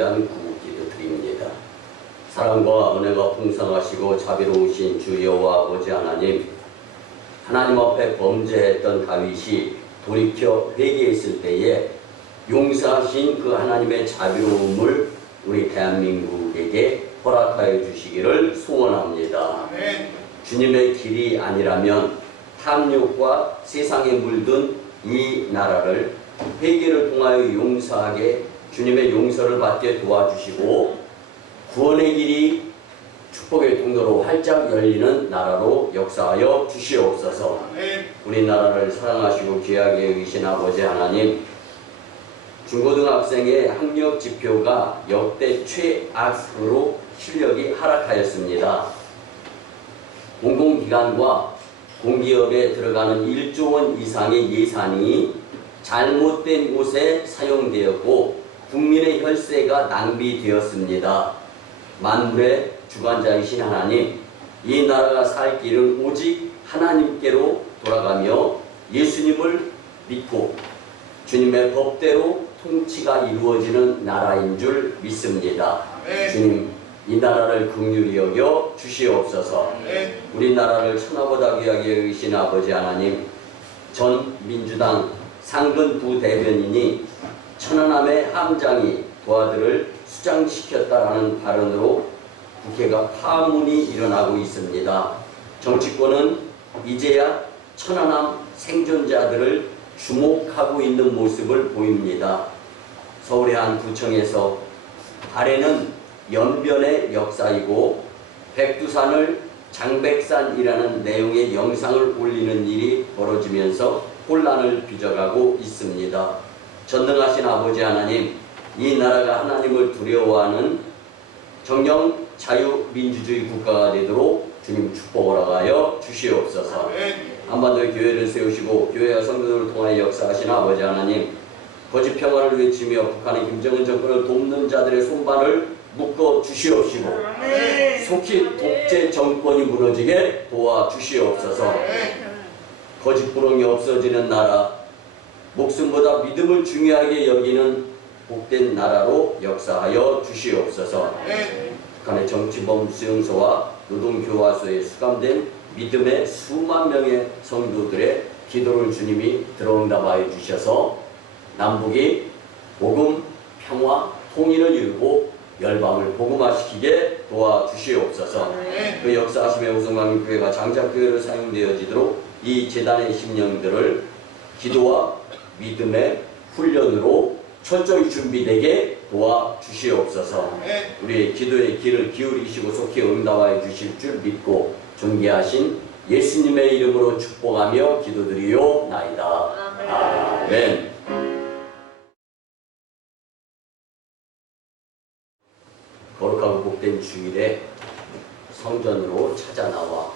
위한 구기도 드립니다. 사랑과 은혜가 풍성하시고 자비로우신 주 여호와 아버지 하나님, 하나님 앞에 범죄했던 다윗이 돌이켜 회개했을 때에 용서하신 그 하나님의 자비로움을 우리 대한민국에게 허락하여 주시기를 소원합니다. 주님의 길이 아니라면 탐욕과 세상에 물든 이 나라를 회개를 통하여 용서하게 주님의 용서를 받게 도와주시고 구원의 길이 축복의 통로로 활짝 열리는 나라로 역사하여 주시옵소서. 우리나라를 사랑하시고 귀하게 여기신 아버지 하나님, 중고등학생의 학력 지표가 역대 최악으로 실력이 하락하였습니다. 공공기관과 공기업에 들어가는 1조 원 이상의 예산이 잘못된 곳에 사용되었고 국민의 혈세가 낭비되었습니다. 만물의 주관자이신 하나님, 이 나라가 살 길은 오직 하나님께로 돌아가며 예수님을 믿고 주님의 법대로 통치가 이루어지는 나라인 줄 믿습니다. 주님, 이 나라를 긍휼히 여겨 주시옵소서. 우리나라를 천하보다 귀하게 여기신 아버지 하나님, 전 민주당 상근 부대변인이 천안함의 함장이 도화들을 수장시켰다라는 발언으로 국회가 파문이 일어나고 있습니다. 정치권은 이제야 천안함 생존자들을 주목하고 있는 모습을 보입니다. 서울의 한 구청에서 발해는 연변의 역사이고 백두산을 장백산이라는 내용의 영상을 올리는 일이 벌어지면서 혼란을 빚어가고 있습니다. 전능하신 아버지 하나님, 이 나라가 하나님을 두려워하는 정령 자유민주주의 국가가 되도록 주님 축복 허락하여 주시옵소서. 한반도의 교회를 세우시고 교회와 성도들을 통하여 역사하신 아버지 하나님, 거짓 평화를 외치며 북한의 김정은 정권을 돕는 자들의 손발을 묶어 주시옵시고 속히 독재 정권이 무너지게 도와주시옵소서. 거짓부렁이 없어지는 나라, 목숨보다 믿음을 중요하게 여기는 복된 나라로 역사하여 주시옵소서. 북한의 정치범 수용소와 노동교화소에 수감된 믿음의 수만 명의 성도들의 기도를 주님이 들어응답하여 주셔서 남북이 복음, 평화, 통일을 이루고 열방을 복음화시키게 도와주시옵소서. 그 역사하심의 우성광교회가 장작교회로 사용되어지도록 이 재단의 심령들을 기도와 믿음의 훈련으로 철저히 준비되게 도와주시옵소서. 우리의 기도의 귀를 기울이시고 속히 응답하여 주실 줄 믿고 존귀하신 예수님의 이름으로 축복하며 기도드리오나이다. 아멘. 거룩하고 복된 주일에 성전으로 찾아 나와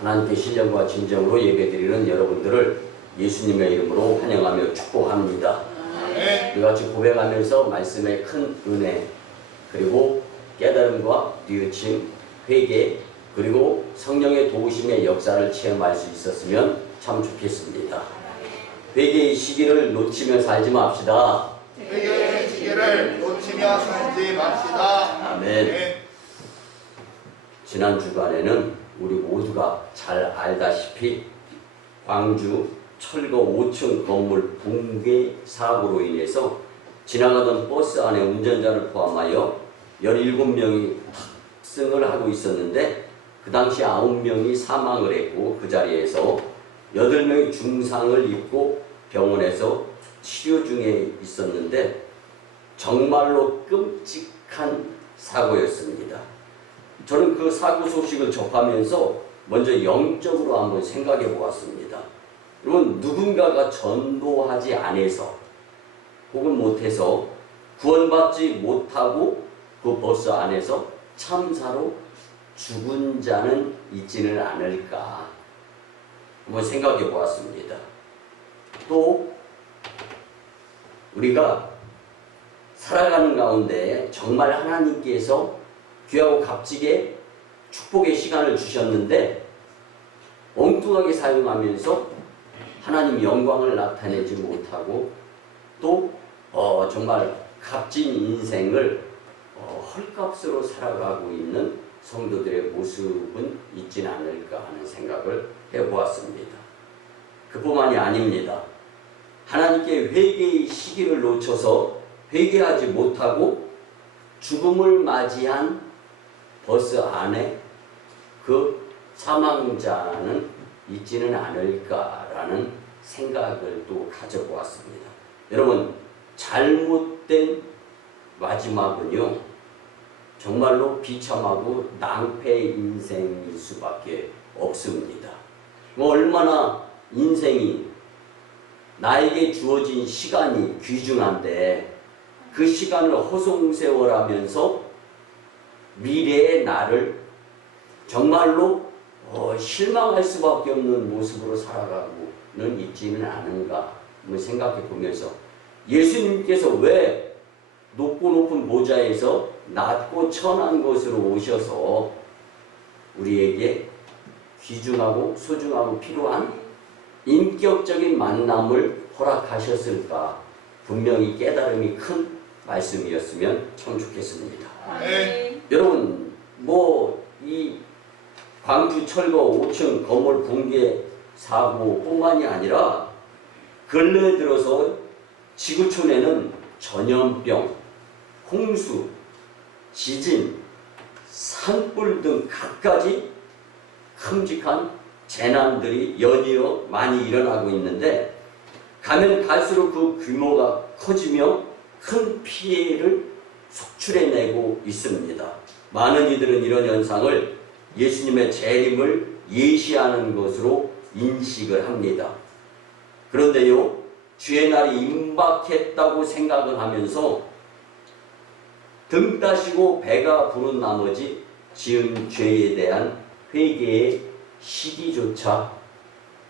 하나님께 신령과 진정으로 예배드리는 여러분들을 예수님의 이름으로 환영하며 축복합니다. 이같이 고백하면서 말씀의 큰 은혜, 그리고 깨달음과 뉘우침, 회개, 그리고 성령의 도우심의 역사를 체험할 수 있었으면 참 좋겠습니다. 회개의 시기를 놓치며 살지 맙시다. 회개의 시기를 놓치며 살지 맙시다. 아멘. 지난 주간에는 우리 모두가 잘 알다시피 광주 철거 5층 건물 붕괴 사고로 인해서 지나가던 버스 안에 운전자를 포함하여 17명이 탑승을 하고 있었는데 그 당시 9명이 사망을 했고 그 자리에서 8명이 중상을 입고 병원에서 치료 중에 있었는데 정말로 끔찍한 사고였습니다. 저는 그 사고 소식을 접하면서 먼저 영적으로 한번 생각해 보았습니다. 여러분, 누군가가 전도하지 않아서 혹은 못해서 구원받지 못하고 그 버스 안에서 참사로 죽은 자는 있지는 않을까 한번 생각해 보았습니다. 또 우리가 살아가는 가운데 정말 하나님께서 귀하고 값지게 축복의 시간을 주셨는데 엉뚱하게 사용하면서 하나님 영광을 나타내지 못하고 또 정말 값진 인생을 헐값으로 살아가고 있는 성도들의 모습은 있진 않을까 하는 생각을 해보았습니다. 그뿐만이 아닙니다. 하나님께 회개의 시기를 놓쳐서 회개하지 못하고 죽음을 맞이한 버스 안에 그 사망자는 있지는 않을까라는 생각을 또 가져보았습니다. 여러분, 잘못된 마지막은요, 정말로 비참하고 낭패의 인생일 수밖에 없습니다. 얼마나 인생이 나에게 주어진 시간이 귀중한데 그 시간을 허송세월하면서 미래의 나를 정말로 실망할 수밖에 없는 모습으로 살아가고는 있지는 않은가 한번 생각해 보면서 예수님께서 왜 높고 높은 보좌에서 낮고 천한 곳으로 오셔서 우리에게 귀중하고 소중하고 필요한 인격적인 만남을 허락하셨을까? 분명히 깨달음이 큰 말씀이었으면 참 좋겠습니다. 네. 여러분, 이 광주 철거 5층 건물 붕괴 사고뿐만이 아니라 근래에 들어서 지구촌에는 전염병, 홍수, 지진, 산불 등 갖가지 큼직한 재난들이 연이어 많이 일어나고 있는데 가면 갈수록 그 규모가 커지며 큰 피해를 속출해내고 있습니다. 많은 이들은 이런 현상을 예수님의 재림을 예시하는 것으로 인식을 합니다. 그런데요, 주의 날이 임박했다고 생각을 하면서 등 따시고 배가 부른 나머지 지은 죄에 대한 회개의 시기조차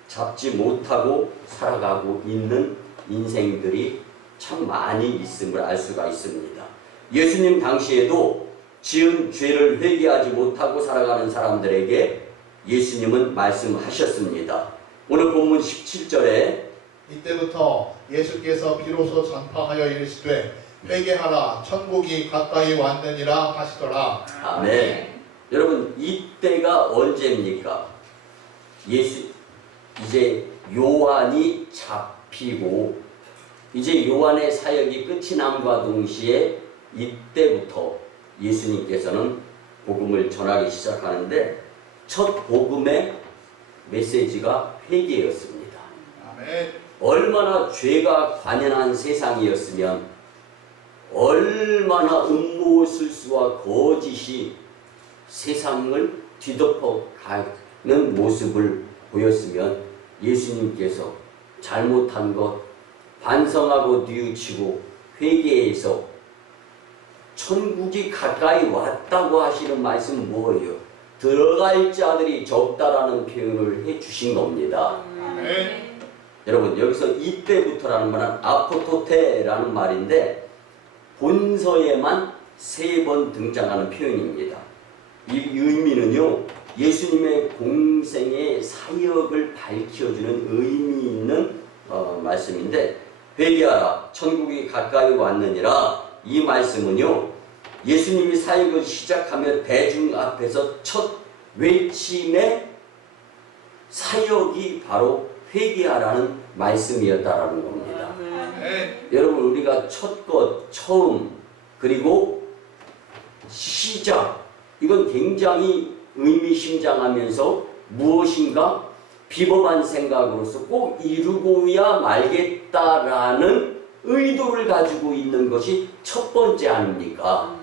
잡지 못하고 살아가고 있는 인생들이 참 많이 있음을 알 수가 있습니다. 예수님 당시에도 지은 죄를 회개하지 못하고 살아가는 사람들에게 예수님은 말씀하셨습니다. 오늘 본문 17절에 이때부터 예수께서 비로소 전파하여 이르시되 회개하라 천국이 가까이 왔느니라 하시더라. 아멘. 여러분, 이때가 언제입니까? 이제 요한이 잡히고 이제 요한의 사역이 끝이 남과 동시에 이때부터 예수님께서는 복음을 전하기 시작하는데 첫 복음의 메시지가 회개였습니다. 아멘. 얼마나 죄가 관연한 세상이었으면 얼마나 음모술수와 거짓이 세상을 뒤덮어가는 모습을 보였으면 예수님께서 잘못한 것 반성하고 뉘우치고 회개해서 천국이 가까이 왔다고 하시는 말씀은 뭐예요? 들어갈 자들이 적다라는 표현을 해주신 겁니다. 아멘. 여러분, 여기서 이때부터라는 말은 아포토테라는 말인데 본서에만 3번 등장하는 표현입니다. 이 의미는요, 예수님의 공생의 사역을 밝혀주는 의미 있는 말씀인데 회개하라 천국이 가까이 왔느니라, 이 말씀은요 예수님이 사역을 시작하며 대중 앞에서 첫 외침의 사역이 바로 회개하라는 말씀이었다라는 겁니다. 여러분, 우리가 첫 것, 처음, 그리고 시작, 이건 굉장히 의미심장하면서 무엇인가 비범한 생각으로서 꼭 이루고야 말겠다라는 의도를 가지고 있는 것이 첫 번째 아닙니까?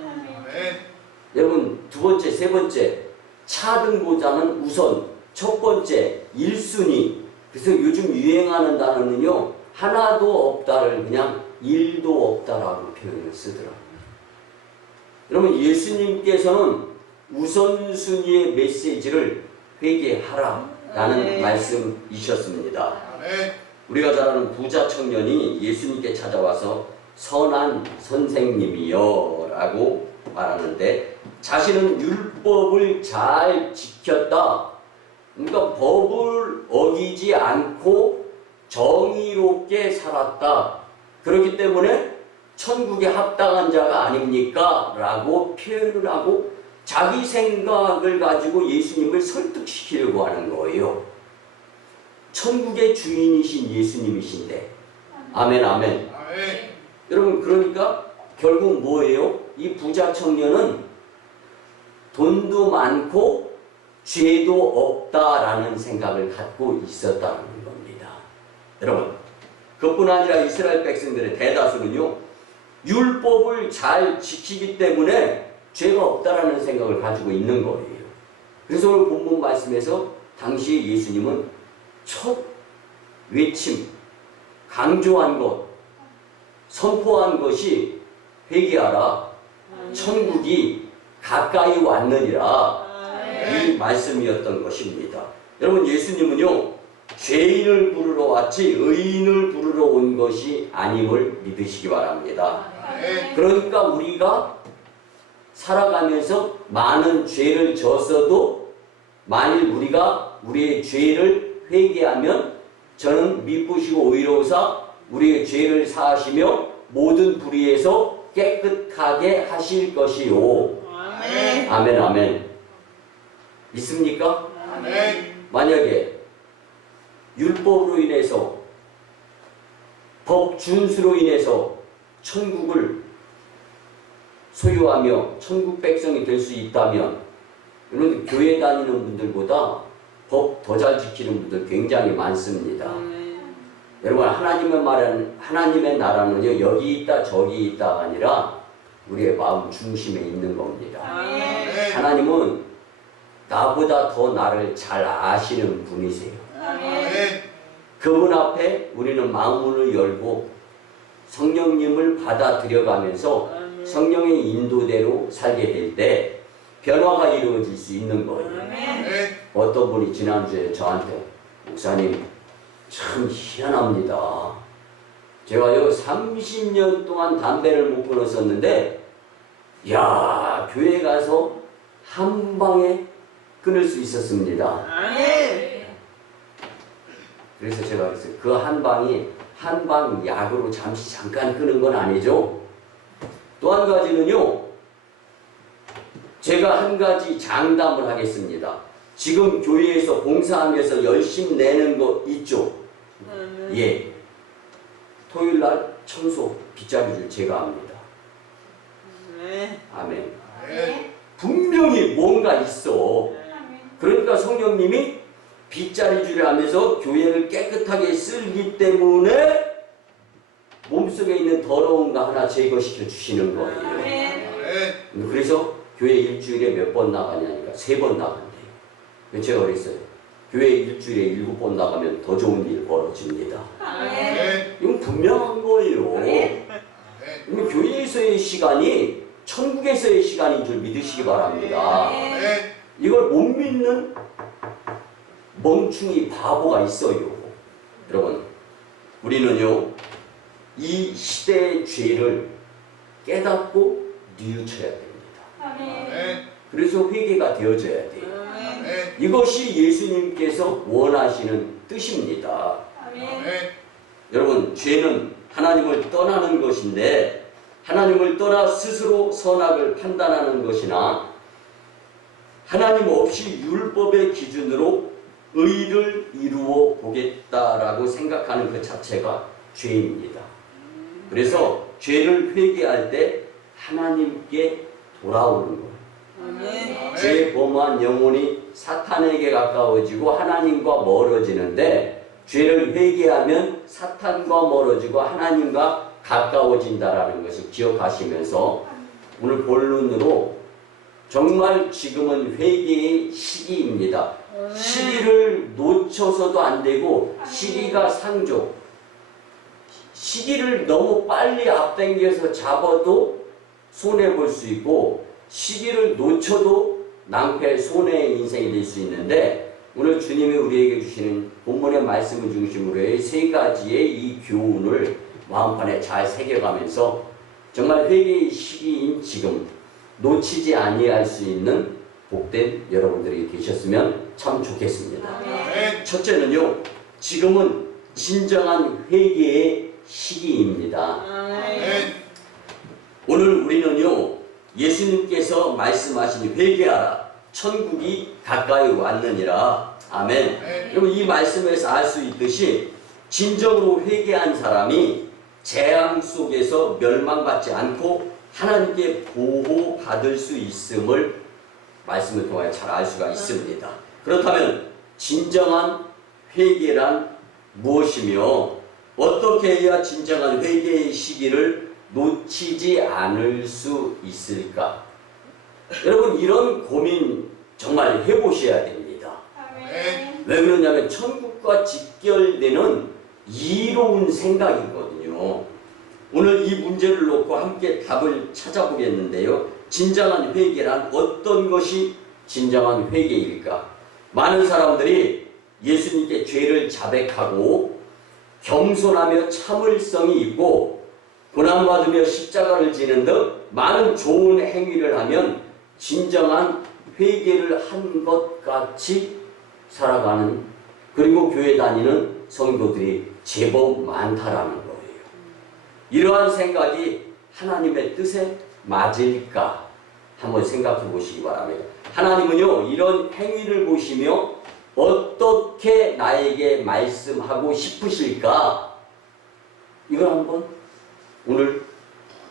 여러분, 두 번째, 세 번째, 차등보다는 우선, 첫 번째, 1순위. 그래서 요즘 유행하는 단어는요, 하나도 없다를 그냥 일도 없다라고 표현을 쓰더라고요. 여러분, 예수님께서는 우선순위의 메시지를 회개하라라는 말씀이셨습니다. 우리가 잘 아는 부자 청년이 예수님께 찾아와서 선한 선생님이여 라고 말하는데 자신은 율법을 잘 지켰다. 그러니까 법을 어기지 않고 정의롭게 살았다. 그렇기 때문에 천국에 합당한 자가 아닙니까? 라고 표현을 하고 자기 생각을 가지고 예수님을 설득시키려고 하는 거예요. 천국의 주인이신 예수님이신데. 아멘, 아멘. 아멘. 여러분, 그러니까 결국 뭐예요? 이 부자 청년은 돈도 많고 죄도 없다라는 생각을 갖고 있었다는 겁니다. 여러분, 그뿐 아니라 이스라엘 백성들의 대다수는요, 율법을 잘 지키기 때문에 죄가 없다라는 생각을 가지고 있는 거예요. 그래서 오늘 본문 말씀에서 당시에 예수님은 첫 외침, 강조한 것, 선포한 것이 회개하라, 천국이 가까이 왔느니라, 이 말씀이었던 것입니다. 여러분, 예수님은요, 죄인을 부르러 왔지 의인을 부르러 온 것이 아님을 믿으시기 바랍니다. 그러니까 우리가 살아가면서 많은 죄를 졌어도 만일 우리가 우리의 죄를 회개하면 저는 미쁘시고 의로우사 우리의 죄를 사하시며 모든 불의에서 깨끗하게 하실 것이요. 아멘. 아멘, 아멘. 믿습니까? 아멘. 만약에 율법으로 인해서 법 준수로 인해서 천국을 소유하며 천국 백성이 될 수 있다면 여러분, 교회 다니는 분들보다 법 더 잘 지키는 분들 굉장히 많습니다. 여러분, 하나님의 말은 하나님의 나라는요, 여기 있다 저기 있다가 아니라 우리의 마음 중심에 있는 겁니다. 아멘. 하나님은 나보다 더 나를 잘 아시는 분이세요. 아멘. 그분 앞에 우리는 마음문을 열고 성령님을 받아들여가면서 성령의 인도대로 살게 될 때 변화가 이루어질 수 있는 거예요. 아멘. 어떤 분이 지난주에 저한테 목사님 참 희한합니다. 제가요 30년 동안 담배를 못 끊었었는데 야, 교회 가서 한 방에 끊을 수 있었습니다. 아멘. 그래서 제가 그랬어요. 그 한 방이 한방 약으로 잠깐 끄는 건 아니죠. 또 한 가지는요, 제가 한 가지 장담을 하겠습니다. 지금 교회에서 봉사하면서 열심히 내는 거 있죠? 예. 토요일 날 청소 빗자루를 제가 합니다. 아멘. 아멘. 분명히 뭔가 있어. 그러니까 성령님이 빗자루질을 하면서 교회를 깨끗하게 쓸기 때문에 몸속에 있는 더러운 거 하나 제거시켜 주시는 거예요. 아멘. 그래서 교회 일주일에 몇 번 나가냐니까 3번 나간대요. 제가 그랬어요. 교회 일주일에 7번 나가면 더 좋은 일 벌어집니다. 아멘. 이건 분명한 거예요. 이건 교회에서의 시간이 천국에서의 시간인 줄 믿으시기 바랍니다. 아멘. 이걸 못 믿는 멍충이 바보가 있어요. 여러분, 우리는요, 이 시대의 죄를 깨닫고 뉘우쳐야 됩니다. 아멘. 그래서 회개가 되어져야 돼요. 아멘. 이것이 예수님께서 원하시는 뜻입니다. 아멘. 여러분, 죄는 하나님을 떠나는 것인데 하나님을 떠나 스스로 선악을 판단하는 것이나 하나님 없이 율법의 기준으로 의를 이루어 보겠다라고 생각하는 그 자체가 죄입니다. 그래서 죄를 회개할 때 하나님께 돌아오는 거예요. 아멘. 죄 범한 영혼이 사탄에게 가까워지고 하나님과 멀어지는데 죄를 회개하면 사탄과 멀어지고 하나님과 가까워진다라는 것을 기억하시면서 오늘 본론으로 정말 지금은 회개의 시기입니다. 시기를 놓쳐서도 안 되고 시기가 상조. 시기를 너무 빨리 앞당겨서 잡아도 손해볼 수 있고 시기를 놓쳐도 낭패 손해의 인생이 될 수 있는데 오늘 주님이 우리에게 주시는 본문의 말씀을 중심으로의 3가지의 이 교훈을 마음판에 잘 새겨가면서 정말 회개의 시기인 지금 놓치지 아니할 수 있는 복된 여러분들이 되셨으면 참 좋겠습니다. 아멘. 첫째는요, 지금은 진정한 회개의 시기입니다. 아멘. 오늘 우리는요, 예수님께서 말씀하시니 회개하라. 천국이 가까이 왔느니라. 아멘. 아멘. 여러분, 이 말씀에서 알 수 있듯이 진정으로 회개한 사람이 재앙 속에서 멸망받지 않고 하나님께 보호받을 수 있음을 말씀을 통해 잘 알 수가 있습니다. 그렇다면 진정한 회개란 무엇이며 어떻게 해야 진정한 회개의 시기를 놓치지 않을 수 있을까? 여러분, 이런 고민 정말 해보셔야 됩니다. 아멘. 왜 그러냐면 천국과 직결되는 이로운 생각이거든요. 오늘 이 문제를 놓고 함께 답을 찾아보겠는데요. 진정한 회개란 어떤 것이 진정한 회개일까? 많은 사람들이 예수님께 죄를 자백하고 겸손하며 참을성이 있고 고난받으며 십자가를 지는 등 많은 좋은 행위를 하면 진정한 회개를 한 것 같이 살아가는, 그리고 교회 다니는 성도들이 제법 많다라는 거예요. 이러한 생각이 하나님의 뜻에 맞을까 한번 생각해 보시기 바랍니다. 하나님은요, 이런 행위를 보시며 어떻게 나에게 말씀하고 싶으실까? 이걸 한번 오늘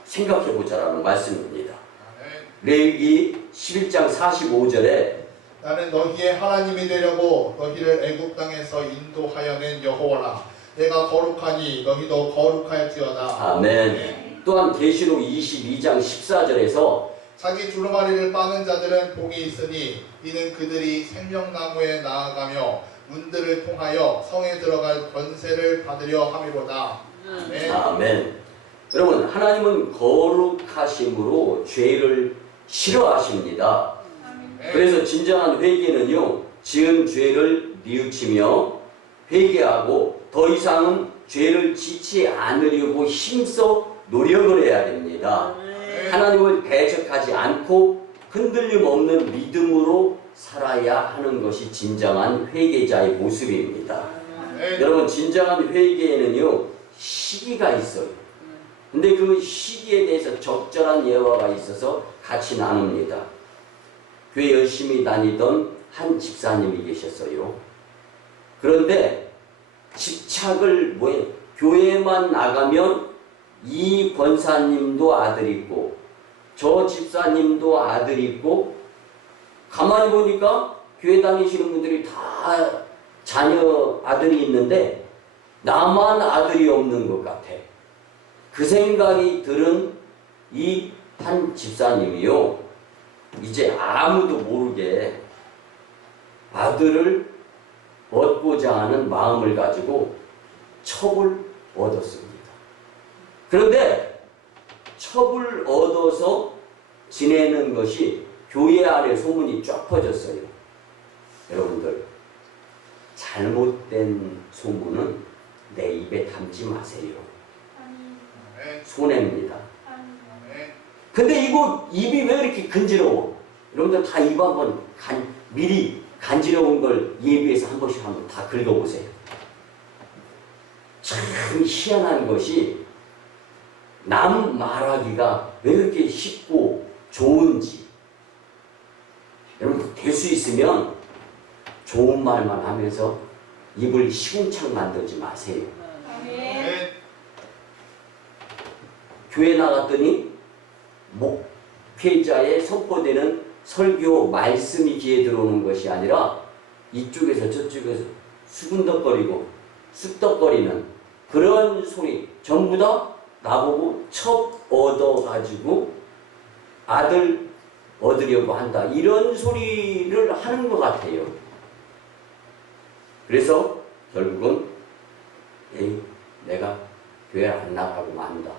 생각해 보자라는 말씀입니다. 아멘. 레위기 11장 45절에 나는 너희의 하나님이 되려고 너희를 애굽 땅에서 인도하여낸 여호와라. 내가 거룩하니 너희도 거룩할지어다. 아멘. 또한 계시록 22장 14절에서 자기 두루마리를 빠는 자들은 복이 있으니 이는 그들이 생명나무에 나아가며 문들을 통하여 성에 들어갈 권세를 받으려 함이로다. 아멘. 아멘. 여러분, 하나님은 거룩하심으로 죄를 싫어하십니다. 그래서 진정한 회개는요, 지은 죄를 뉘우치며 회개하고 더 이상은 죄를 짓지 않으려고 힘써 노력을 해야 됩니다. 하나님을 대적하지 않고 흔들림 없는 믿음으로 살아야 하는 것이 진정한 회개자의 모습입니다. 아멘. 여러분, 진정한 회개에는요, 시기가 있어요. 근데 그 시기에 대해서 적절한 예화가 있어서 같이 나눕니다. 교회 열심히 다니던 한 집사님이 계셨어요. 그런데 집착을 교회만 나가면 이 권사님도 아들 있고 저 집사님도 아들 있고, 가만히 보니까 교회 다니시는 분들이 다 자녀 아들이 있는데 나만 아들이 없는 것 같아. 그 생각이 들은 이 한 집사님이요, 이제 아무도 모르게 아들을 얻고자 하는 마음을 가지고 첩을 얻었습니다. 그런데 첩을 얻어서 지내는 것이 교회 안에 소문이 쫙 퍼졌어요. 여러분들, 잘못된 소문은 내 입에 담지 마세요. 아멘. 손해입니다. 아멘. 근데 이거 입이 왜 이렇게 간지러워? 여러분들 다 입 한번 미리 간지러운 걸 예비해서 한 번씩 한번 다 긁어보세요. 참 희한한 것이 남 말하기가 왜 이렇게 쉽고 좋은지. 여러분, 될 수 있으면 좋은 말만 하면서 입을 시궁창 만들지 마세요. 아멘. 교회 나갔더니 목회자의 선포되는 설교 말씀이 귀에 들어오는 것이 아니라 이쪽에서 저쪽에서 수군덕거리고 쑥덕거리는 그런 소리, 전부 다 나보고 첩 얻어가지고 아들 얻으려고 한다, 이런 소리를 하는 것 같아요. 그래서 결국은 내가 교회를 안 나가고 만다.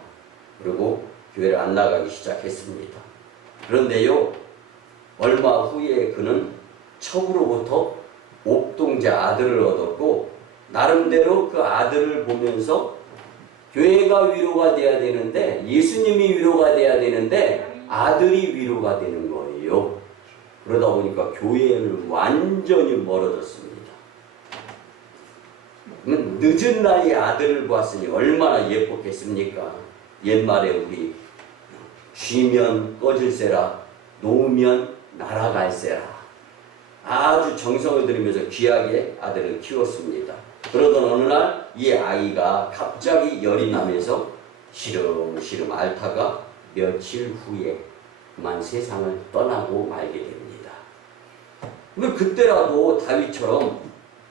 그리고 교회를 안 나가기 시작했습니다. 그런데요, 얼마 후에 그는 첩으로부터 옥동자 아들을 얻었고, 나름대로 그 아들을 보면서 교회가 위로가 돼야 되는데, 예수님이 위로가 돼야 되는데 아들이 위로가 되는 거예요. 그러다 보니까 교회는 완전히 멀어졌습니다. 늦은 나이에 아들을 보았으니 얼마나 예뻤겠습니까? 옛말에 우리 쉬면 꺼질세라 놓으면 날아갈세라. 아주 정성을 들이면서 귀하게 아들을 키웠습니다. 그러던 어느 날 이 아이가 갑자기 열이 나면서 시름시름 앓다가 며칠 후에 그만 세상을 떠나고 말게 됩니다. 근데 그때라도 다윗처럼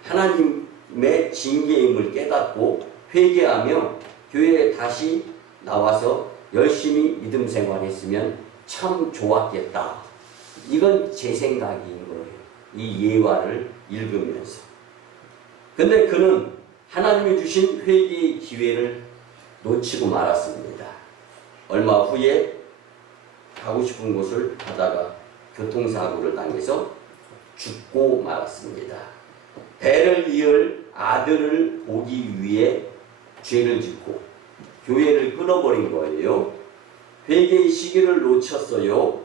하나님의 징계임을 깨닫고 회개하며 교회에 다시 나와서 열심히 믿음 생활했으면 참 좋았겠다. 이건 제 생각인 거예요. 이 예화를 읽으면서. 근데 그는 하나님이 주신 회개의 기회를 놓치고 말았습니다. 얼마 후에 가고 싶은 곳을 가다가 교통사고를 당해서 죽고 말았습니다. 배를 이을 아들을 보기 위해 죄를 짓고 교회를 끊어버린 거예요. 회개의 시기를 놓쳤어요.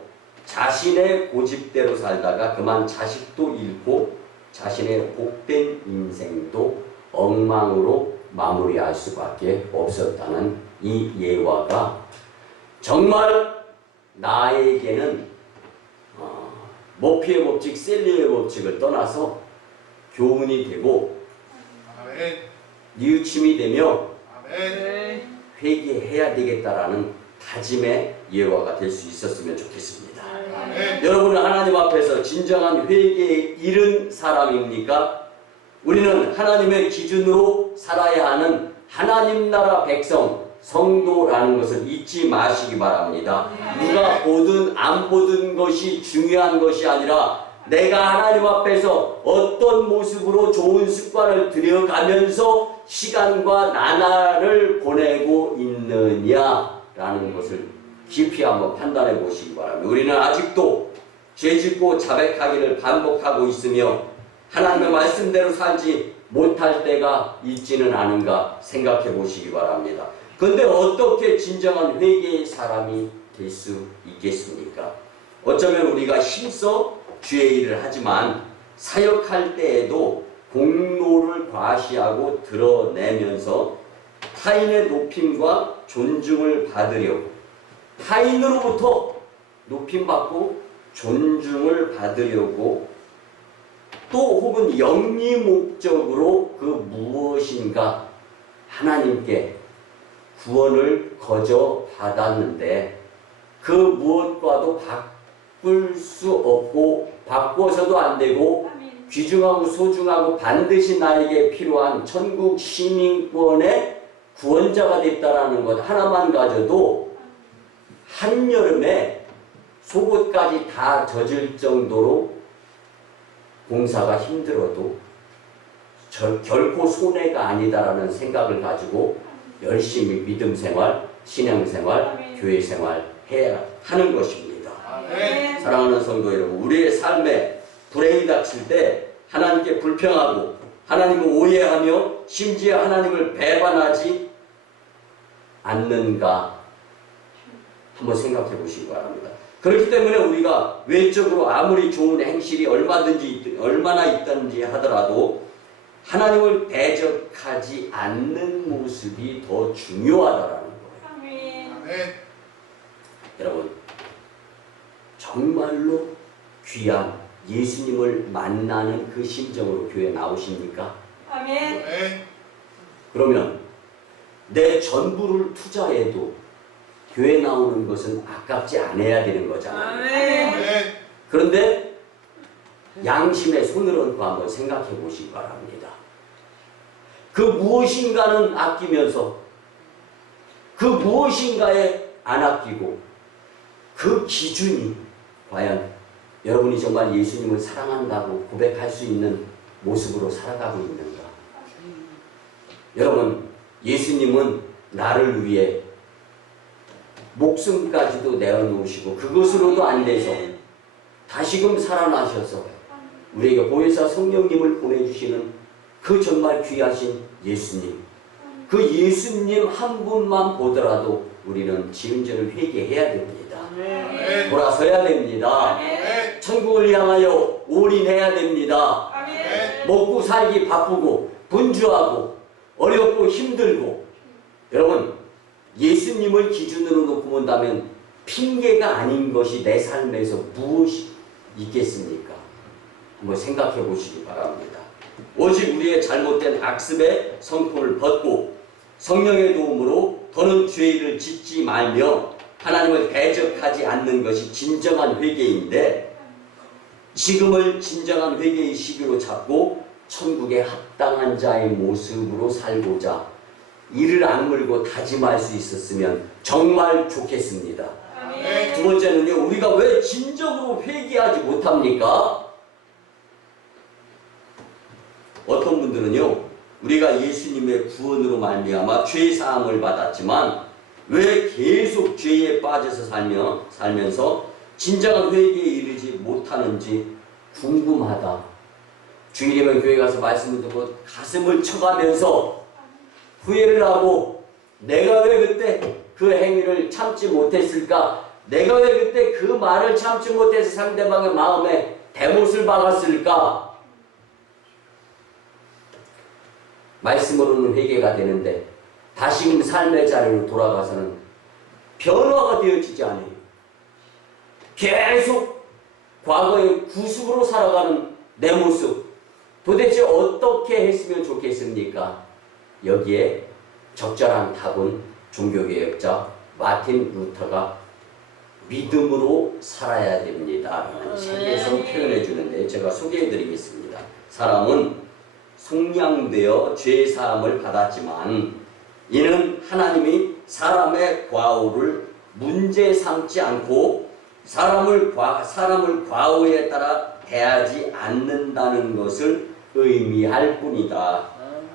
자신의 고집대로 살다가 그만 자식도 잃고 자신의 복된 인생도 엉망으로 마무리할 수밖에 없었다는 이 예화가 정말 나에게는 머피의 법칙, 셀리의 법칙을 떠나서 교훈이 되고 아멘. 뉘우침이 되며 아멘. 회개해야 되겠다라는 다짐의 예화가 될 수 있었으면 좋겠습니다. 아멘. 여러분은 하나님 앞에서 진정한 회개에 이른 사람입니까? 우리는 하나님의 기준으로 살아야 하는 하나님 나라 백성, 성도라는 것을 잊지 마시기 바랍니다. 누가 보든 안 보든 것이 중요한 것이 아니라 내가 하나님 앞에서 어떤 모습으로 좋은 습관을 들여가면서 시간과 나날을 보내고 있느냐라는 것을 깊이 한번 판단해 보시기 바랍니다. 우리는 아직도 죄짓고 자백하기를 반복하고 있으며 하나님의 말씀대로 살지 못할 때가 있지는 않은가 생각해 보시기 바랍니다. 그런데 어떻게 진정한 회개의 사람이 될 수 있겠습니까? 어쩌면 우리가 힘써 주의 일을 하지만 사역할 때에도 공로를 과시하고 드러내면서 타인의 높임과 존중을 받으려고 타인으로부터 높임받고 존중을 받으려고 또 혹은 영리 목적으로 그 무엇인가 하나님께 구원을 거저 받았는데 그 무엇과도 바꿀 수 없고 바꿔서도 안 되고 귀중하고 소중하고 반드시 나에게 필요한 천국 시민권의 구원자가 됐다라는 것 하나만 가져도 한여름에 속옷까지 다 젖을 정도로 공사가 힘들어도 결코 손해가 아니다라는 생각을 가지고 열심히 믿음 생활, 신앙 생활, 교회 생활 해야 하는 것입니다. 아멘. 사랑하는 성도 여러분, 우리의 삶에 불행이 닥칠 때 하나님께 불평하고 하나님을 오해하며 심지어 하나님을 배반하지 않는가 한번 생각해 보시기 바랍니다. 그렇기 때문에 우리가 외적으로 아무리 좋은 행실이 얼마나 있든지 하더라도 하나님을 대적하지 않는 모습이 더 중요하다라는 거예요. 아멘. 여러분, 정말로 귀한 예수님을 만나는 그 심정으로 교회에 나오십니까? 아멘. 아멘. 그러면 내 전부를 투자해도 교회 나오는 것은 아깝지 않아야 되는 거잖아요. 아멘. 그런데 양심의 손을 얹고 한번 생각해 보시기 바랍니다. 그 무엇인가는 아끼면서 그 무엇인가에 안 아끼고 그 기준이 과연 여러분이 정말 예수님을 사랑한다고 고백할 수 있는 모습으로 살아가고 있는가? 여러분, 예수님은 나를 위해 목숨까지도 내어놓으시고 그것으로도 안 돼서 다시금 살아나셔서 우리에게 보혜사 성령님을 보내주시는 그 정말 귀하신 예수님, 그 예수님 한 분만 보더라도 우리는 지은 죄를 회개해야 됩니다. 아멘. 돌아서야 됩니다. 아멘. 천국을 향하여 올인해야 됩니다. 아멘. 먹고 살기 바쁘고 분주하고 어렵고 힘들고 여러분, 예수님을 기준으로 놓고 본다면 핑계가 아닌 것이 내 삶에서 무엇이 있겠습니까? 한번 생각해 보시기 바랍니다. 오직 우리의 잘못된 악습의 성품을 벗고 성령의 도움으로 더는 죄를 짓지 말며 하나님을 대적하지 않는 것이 진정한 회개인데, 지금을 진정한 회개의 시기로 잡고 천국에 합당한 자의 모습으로 살고자 이를 악물고 다짐할 수 있었으면 정말 좋겠습니다. 아멘. 두 번째는요, 우리가 왜 진정으로 회개하지 못합니까? 어떤 분들은요, 우리가 예수님의 구원으로 말미암아 죄 사함을 받았지만 왜 계속 죄에 빠져서 살면서 진정한 회개에 이르지 못하는지 궁금하다. 주일이면 교회 가서 말씀을 듣고 가슴을 쳐가면서 후회를 하고, 내가 왜 그때 그 행위를 참지 못했을까? 내가 왜 그때 그 말을 참지 못해서 상대방의 마음에 대못을 박았을까? 말씀으로는 회개가 되는데 다시금 삶의 자리로 돌아가서는 변화가 되어지지 않아요. 계속 과거의 구습으로 살아가는 내 모습, 도대체 어떻게 했으면 좋겠습니까? 여기에 적절한 답은 종교개혁자 마틴 루터가 믿음으로 살아야 됩니다 라는 책에서 표현해 주는데, 제가 소개해 드리겠습니다. 사람은 속량되어 죄사함을 받았지만 이는 하나님이 사람의 과오를 문제 삼지 않고 사람을 과오에 따라 대하지 않는다는 것을 의미할 뿐이다.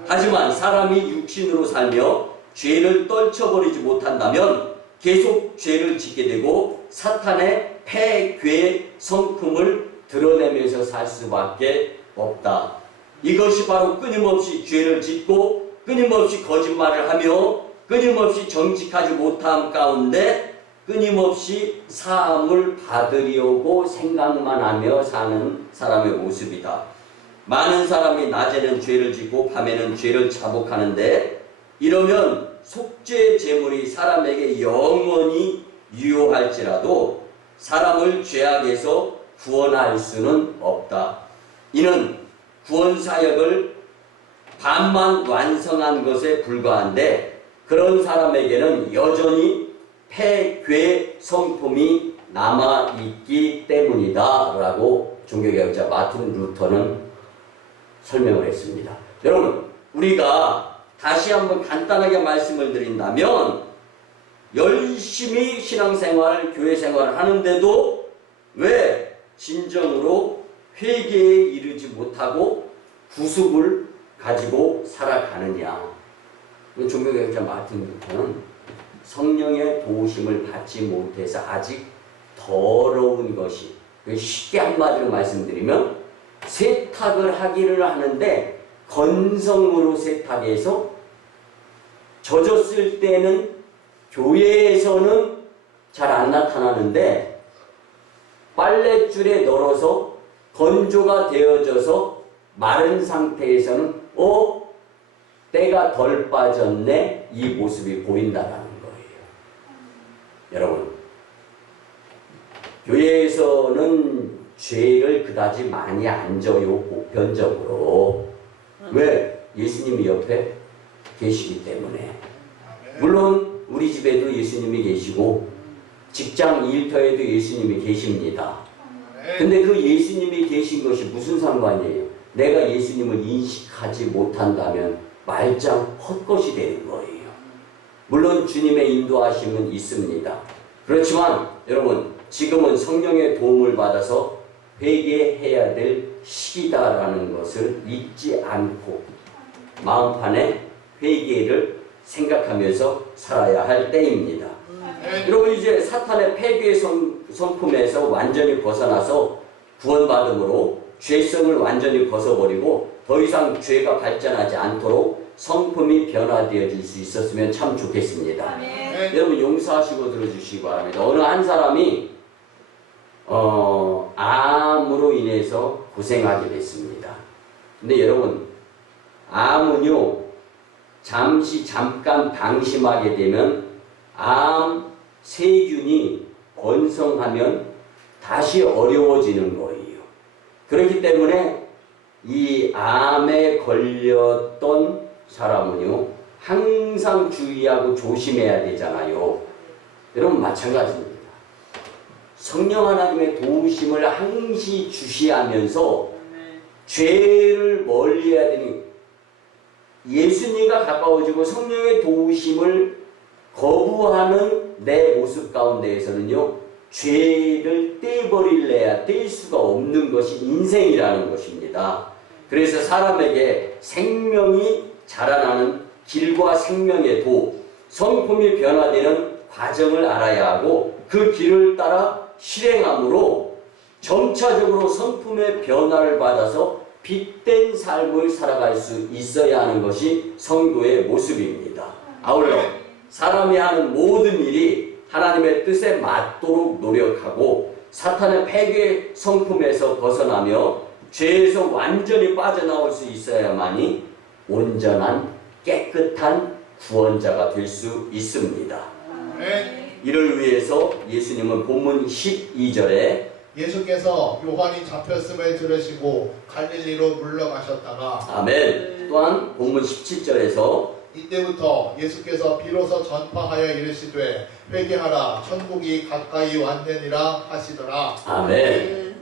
하지만 사람이 육신으로 살며 죄를 떨쳐버리지 못한다면 계속 죄를 짓게 되고 사탄의 폐괴 성품을 드러내면서 살 수밖에 없다. 이것이 바로 끊임없이 죄를 짓고 끊임없이 거짓말을 하며 끊임없이 정직하지 못함 가운데 끊임없이 사함을 받으려고 생각만 하며 사는 사람의 모습이다. 많은 사람이 낮에는 죄를 짓고 밤에는 죄를 자복하는데, 이러면 속죄 제물이 사람에게 영원히 유효할지라도 사람을 죄악에서 구원할 수는 없다. 이는 구원사역을 반만 완성한 것에 불과한데 그런 사람에게는 여전히 폐괴 성품이 남아있기 때문이다 라고 종교개혁자 마틴 루터는 설명을 했습니다. 여러분, 우리가 다시 한번 간단하게 말씀을 드린다면 열심히 신앙생활, 교회생활을 하는데도 왜 진정으로 회개에 이르지 못하고 구습을 가지고 살아가느냐. 종교개혁자 마틴 루터는 성령의 도우심을 받지 못해서 아직 더러운 것이, 쉽게 한마디로 말씀드리면 세탁을 하기를 하는데 건성으로 세탁해서 젖었을 때는 교회에서는 잘 안 나타나는데 빨랫줄에 널어서 건조가 되어져서 마른 상태에서는 때가 덜 빠졌네, 이 모습이 보인다라는 거예요. 여러분, 교회에서는 죄를 그다지 많이 안 져요, 보편적으로. 왜? 예수님이 옆에 계시기 때문에. 물론 우리 집에도 예수님이 계시고 직장 일터에도 예수님이 계십니다. 근데 그 예수님이 계신 것이 무슨 상관이에요? 내가 예수님을 인식하지 못한다면 말짱 헛것이 되는 거예요. 물론 주님의 인도하심은 있습니다. 그렇지만 여러분, 지금은 성령의 도움을 받아서 회개해야 될 시기다라는 것을 잊지 않고 마음판에 회개를 생각하면서 살아야 할 때입니다. 여러분, 이제 사탄의 폐괴 성품에서 완전히 벗어나서 구원받음으로 죄성을 완전히 벗어버리고 더 이상 죄가 발전하지 않도록 성품이 변화되어질 수 있었으면 참 좋겠습니다. 여러분, 용서하시고 들어주시기 바랍니다. 어느 한 사람이 암으로 인해서 고생하게 됐습니다. 근데 여러분, 암은요, 잠깐 방심하게 되면 암 세균이 번성하면 다시 어려워지는 거예요. 그렇기 때문에 이 암에 걸렸던 사람은요, 항상 주의하고 조심해야 되잖아요. 여러분 마찬가지입니다. 성령 하나님의 도우심을 항시 주시하면서 죄를 멀리해야 되니, 예수님과 가까워지고 성령의 도우심을 거부하는 내 모습 가운데에서는요, 죄를 떼버릴래야 뗄 수가 없는 것이 인생이라는 것입니다. 그래서 사람에게 생명이 자라나는 길과 생명의 도, 성품이 변화되는 과정을 알아야 하고 그 길을 따라 실행함으로 점차적으로 성품의 변화를 받아서 빛된 삶을 살아갈 수 있어야 하는 것이 성도의 모습입니다. 아울러 사람이 하는 모든 일이 하나님의 뜻에 맞도록 노력하고 사탄의 폐괴 성품에서 벗어나며 죄에서 완전히 빠져나올 수 있어야만이 온전한 깨끗한 구원자가 될 수 있습니다. 이를 위해서 예수님은 본문 12절에 예수께서 요한이 잡혔음을 들으시고 갈릴리로 물러가셨다가 아멘. 또한 본문 17절에서 이때부터 예수께서 비로소 전파하여 이르시되 회개하라 천국이 가까이 왔느니라 하시더라. 아멘.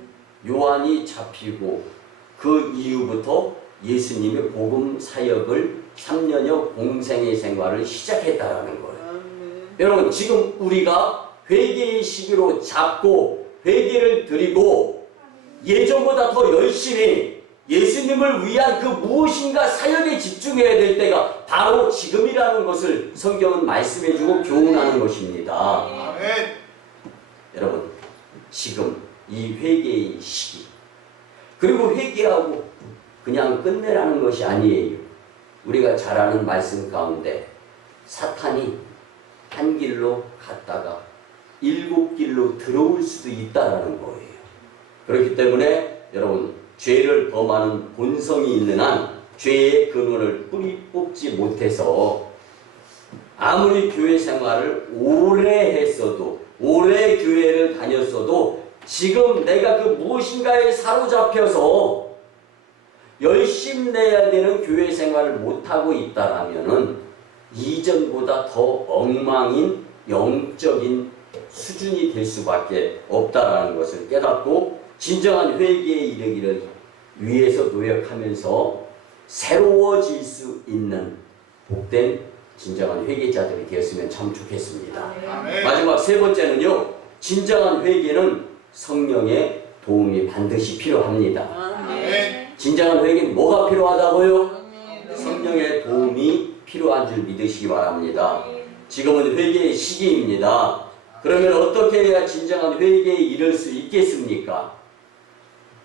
요한이 잡히고 그 이후부터 예수님의 복음 사역을 3년여 공생의 생활을 시작했다라는 거예요. 여러분 지금 우리가 회개의 시기로 잡고 회개를 드리고 예전보다 더 열심히 예수님을 위한 그 무엇인가 사역에 집중해야 될 때가 바로 지금이라는 것을 성경은 말씀해주고 교훈하는 것입니다. 아멘. 여러분 지금 이 회개의 시기, 그리고 회개하고 그냥 끝내라는 것이 아니에요. 우리가 잘 아는 말씀 가운데 사탄이 한 길로 갔다가 7길로 들어올 수도 있다라는 거예요. 그렇기 때문에 여러분 죄를 범하는 본성이 있는 한 죄의 근원을 뿌리 뽑지 못해서 아무리 교회 생활을 오래 했어도 오래 교회를 다녔어도 지금 내가 그 무엇인가에 사로잡혀서 열심내야 되는 교회 생활을 못하고 있다라면은 이전보다 더 엉망인 영적인 수준이 될 수밖에 없다라는 것을 깨닫고 진정한 회개에 이르기를 위해서 노력하면서 새로워질 수 있는 복된 진정한 회개자들이 되었으면 참 좋겠습니다. 아멘. 마지막 세 번째는요, 진정한 회개는 성령의 도움이 반드시 필요합니다. 아멘. 진정한 회개는 뭐가 필요하다고요? 성령의 도움이 필요한 줄 믿으시기 바랍니다. 지금은 회개의 시기입니다. 그러면 어떻게 해야 진정한 회개에 이를 수 있겠습니까?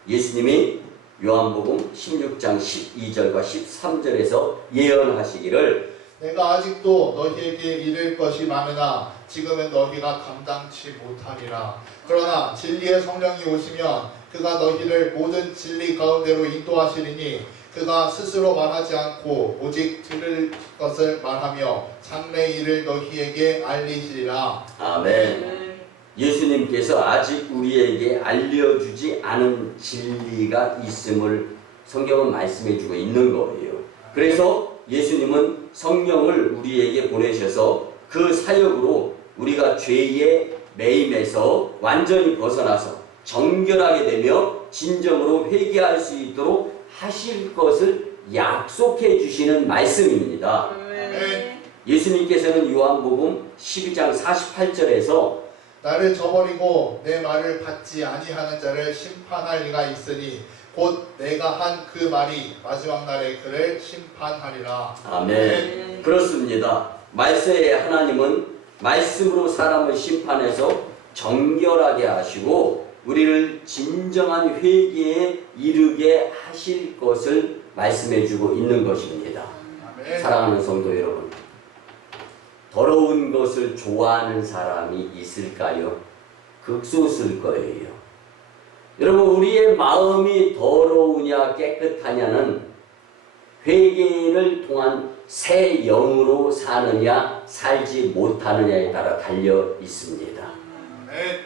예수님이 요한복음 16장 12절과 13절에서 예언하시기를 내가 아직도 너희에게 이를 것이 많으나 지금은 너희가 감당치 못하리라. 그러나 진리의 성령이 오시면 그가 너희를 모든 진리 가운데로 인도하시리니 그가 스스로 말하지 않고 오직 들을 것을 말하며 장래의 일을 너희에게 알리시리라. 아멘. 예수님께서 아직 우리에게 알려주지 않은 진리가 있음을 성경은 말씀해주고 있는 거예요. 그래서 예수님은 성령을 우리에게 보내셔서 그 사역으로 우리가 죄의 매임에서 완전히 벗어나서 정결하게 되며 진정으로 회개할 수 있도록 하실 것을 약속해 주시는 말씀입니다. 아멘. 예수님께서는 요한복음 12장 48절에서 나를 저버리고 내 말을 받지 아니하는 자를 심판할 리가 있으니 곧 내가 한 그 말이 마지막 날에 그를 심판하리라. 아멘. 그렇습니다. 말세에 하나님은 말씀으로 사람을 심판해서 정결하게 하시고 우리를 진정한 회개에 이르게 하실 것을 말씀해주고 있는 것입니다. 아멘. 사랑하는 성도 여러분, 더러운 것을 좋아하는 사람이 있을까요? 극소수일 거예요. 여러분, 우리의 마음이 더러우냐 깨끗하냐는 회개를 통한 새 영으로 사느냐 살지 못하느냐에 따라 달려 있습니다. 아멘.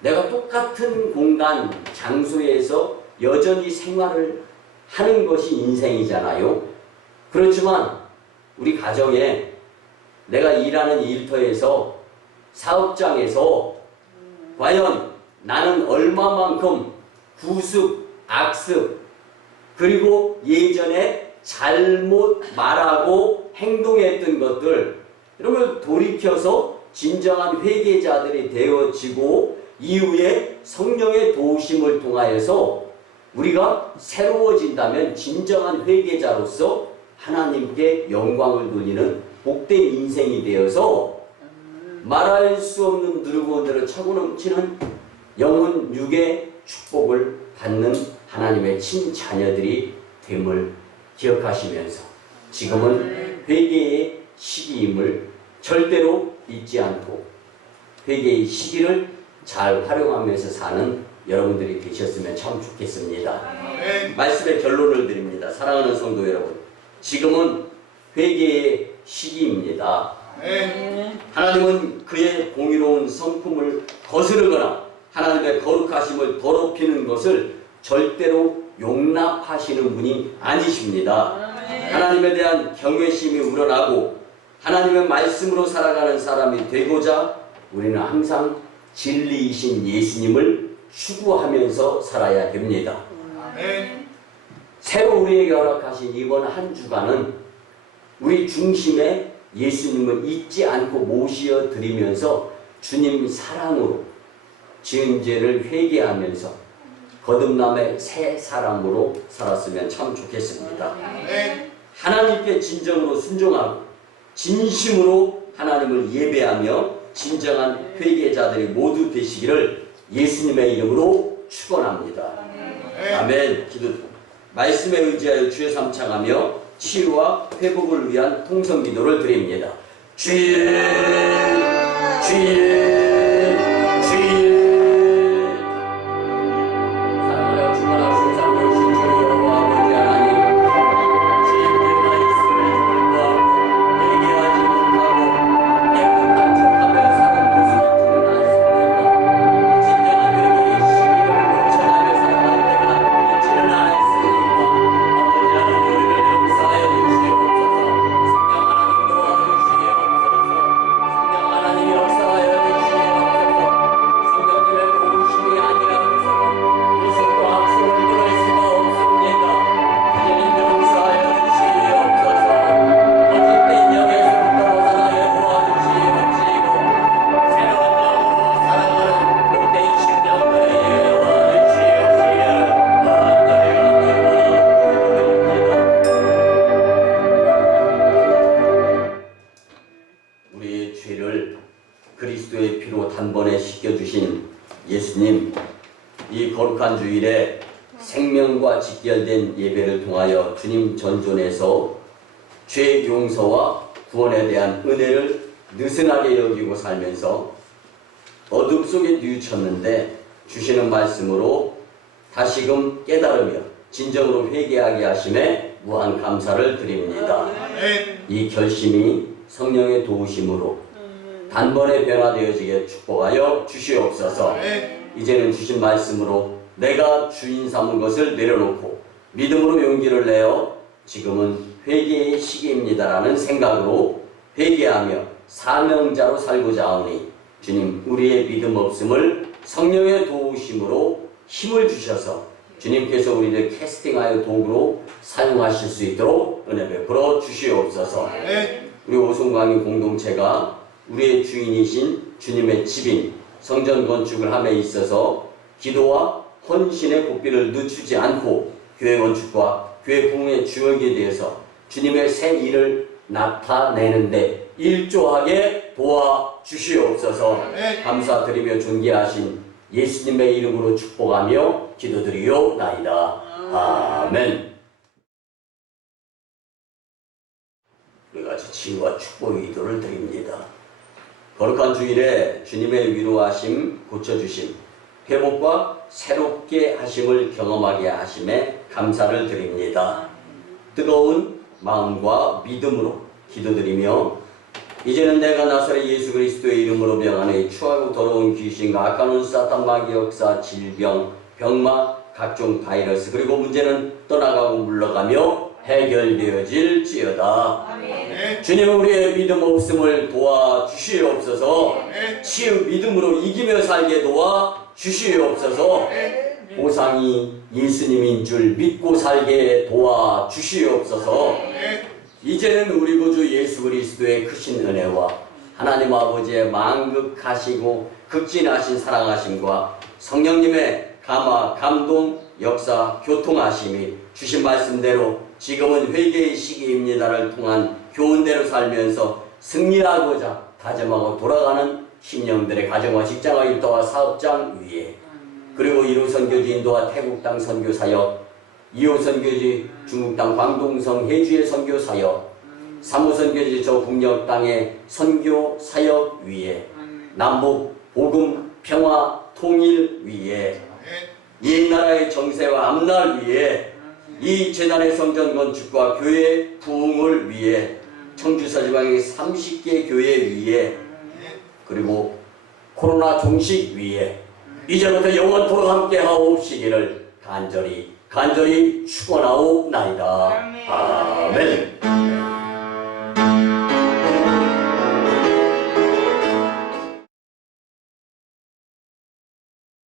내가 똑같은 공간, 장소에서 여전히 생활을 하는 것이 인생이잖아요. 그렇지만 우리 가정에 내가 일하는 일터에서 사업장에서 과연 나는 얼마만큼 구습, 악습, 그리고 예전에 잘못 말하고 행동했던 것들 이런 걸 돌이켜서 진정한 회개자들이 되어지고 이후에 성령의 도우심을 통하여서 우리가 새로워진다면 진정한 회개자로서 하나님께 영광을 돌리는 복된 인생이 되어서 말할 수 없는 누르고 늘어 차고 넘치는 영혼 육의 축복을 받는 하나님의 친자녀들이 됨을 기억하시면서 지금은 회개의 시기임을 절대로 잊지 않고 회개의 시기를 잘 활용하면서 사는 여러분들이 되셨으면 참 좋겠습니다. 말씀의 결론을 드립니다. 사랑하는 성도 여러분, 지금은 회개의 시기입니다. 하나님은 그의 공의로운 성품을 거스르거나 하나님의 거룩하심을 더럽히는 것을 절대로 용납하시는 분이 아니십니다. 하나님에 대한 경외심이 우러나고 하나님의 말씀으로 살아가는 사람이 되고자 우리는 항상 진리이신 예수님을 추구하면서 살아야 됩니다. 새로 우리에게 허락하신 이번 한 주간은 우리 중심에 예수님을 잊지 않고 모시어 드리면서 주님 사랑으로 지은 죄를 회개하면서 거듭남의 새 사람으로 살았으면 참 좋겠습니다. 하나님께 진정으로 순종하고 진심으로 하나님을 예배하며 진정한 회개자들이 모두 되시기를 예수님의 이름으로 축원합니다. 아멘. 기도 말씀에 의지하여 주의 삼창하며 치유와 회복을 위한 통성 기도를 드립니다. 주의 사랑하여 주관하신 삼위이신 주 여호와 아버지 하나님, 주님께서 있음을 불구하고 회개하지 못하고 깨끗한 척하며 사는 모습을 지는 않습니까? 진정한 회개의 시기를 놓쳐가며 살아갈 때가 있지는 않았습니까? 아버지 하나님, 우리를 용서하여 주시옵소서. 성령 하나님 도와주시옵소서. 성령 하나님 역사하여 주시옵소서. 성령님의 도우심이 아니라면서는 무엇과 악수를 끊을 수가 없습니다. 주님 용서하여 주시옵소서. 거짓된 영에서부터 벗어나여 도와주시옵시고 새로운 영으로 살아가는 복된 심령들을 우리의 죄를 그리스도의 피로 단번에 씻겨주신 예수님, 이 거룩한 주일에 생명과 직결된 예배를 통하여 주님 전존에서 죄 용서와 구원에 대한 은혜를 느슨하게 여기고 살면서 어둠 속에 뉘우쳤는데 주시는 말씀으로 다시금 깨달으며 진정으로 회개하게 하심에 무한 감사를 드립니다. 이 결심이 성령의 도우심으로 단번에 변화되어지게 축복하여 주시옵소서. 이제는 주신 말씀으로 내가 주인 삼은 것을 내려놓고 믿음으로 용기를 내어 지금은 회개의 시기입니다라는 생각으로 회개하며 사명자로 살고자 하오니 주님, 우리의 믿음 없음을 성령의 도우심으로 힘을 주셔서 주님께서 우리를 캐스팅하여 도구로 사용하실 수 있도록 은혜 베풀어 주시옵소서. 우리 오송광인 공동체가 우리의 주인이신 주님의 집인 성전 건축을 함에 있어서 기도와 헌신의 고삐를 늦추지 않고 교회 건축과 교회 부흥의 주역에 대해서 주님의 새 일을 나타내는데 일조하게 도와주시옵소서. 감사드리며 존귀하신 예수님의 이름으로 축복하며 기도드리옵나이다. 아멘. 우리같이 치유와 축복의 기도를 드립니다. 거룩한 주일에 주님의 위로하심, 고쳐주심, 회복과 새롭게 하심을 경험하게 하심에 감사를 드립니다. 뜨거운 마음과 믿음으로 기도드리며 이제는 내가 나사렛 예수 그리스도의 이름으로 명하니 추하고 더러운 귀신과 악한 사탄 마귀 역사 질병 병마 각종 바이러스 그리고 문제는 떠나가고 물러가며 해결되어질지어다. 아멘. 주님 우리의 믿음 없음을 도와주시옵소서. 아멘. 치유 믿음으로 이기며 살게 도와주시옵소서. 아멘. 보상이 예수님인 줄 믿고 살게 도와주시옵소서. 아멘. 이제는 우리 구주 예수 그리스도의 크신 은혜와 하나님 아버지의 만극하시고 극진하신 사랑하심과 성령님의 감화, 감동, 역사, 교통하심이 주신 말씀대로 지금은 회개의 시기입니다를 통한 교훈대로 살면서 승리하고자 다짐하고 돌아가는 심령들의 가정과 직장과 일터와 사업장 위에 그리고 1호 선교지 인도와 태국 땅 선교 사역 2호 선교지 중국 땅 광동성 해주의 선교 사역 3호 선교지 저 북녘 땅의 선교 사역 위에 남북 복음 평화 통일 위에 이 나라의 정세와 앞날 위에 이 재단의 성전 건축과 교회 부흥을 위해 청주서지방의 30개 교회 위에 그리고 코로나 종식 위에 이제부터 영원토록 함께 하옵시기를 간절히 축원하옵나이다. 아멘.